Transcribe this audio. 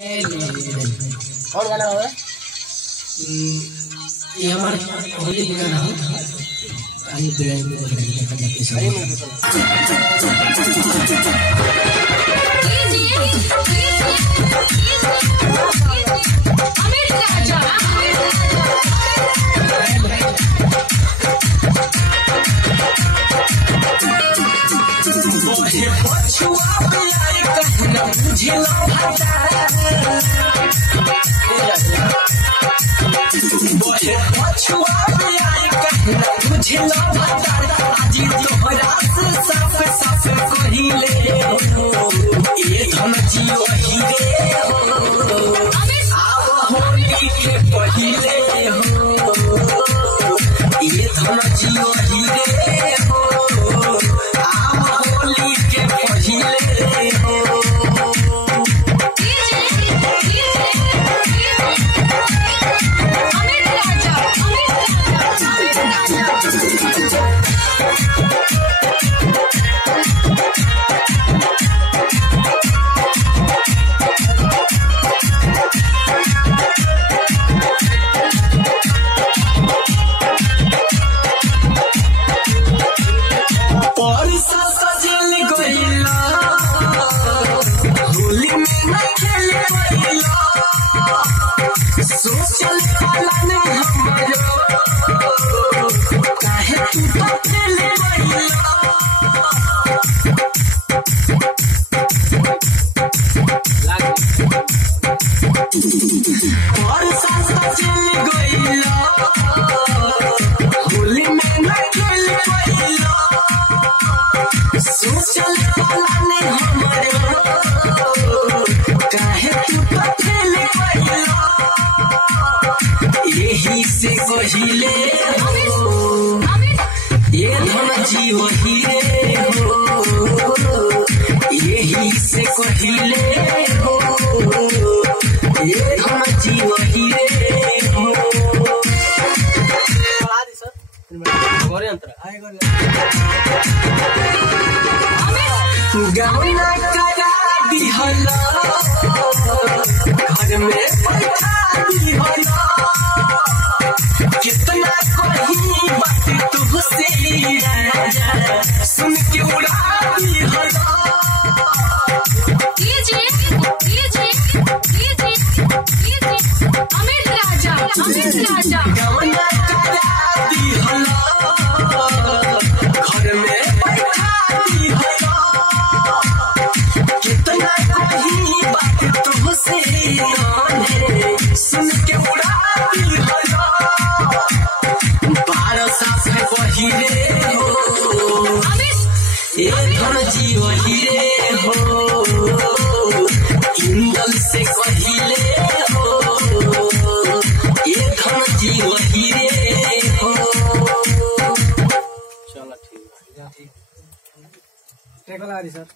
और गाना होगा ये हमारे होली का गाना है। आइए ब्रांड में से कहिले हो ये धन जीव हीरे हो यही से कहिले हो ये धन जीव हीरे हो गाना करा दिहला घर में बैठा दिहला कितना कहीं बात तुझसे राजा सुन के उड़ा दिहला अमित राजा गाना करा दिहला घर में बैठा दिहला कितना कहीं बात तुझसे सुन के उड़ा दिहला हीरे हो ये धन जीव हीरे हो इंदल से कहिले हो ये धन जीव हीरे हो। चलो ठीक है सर।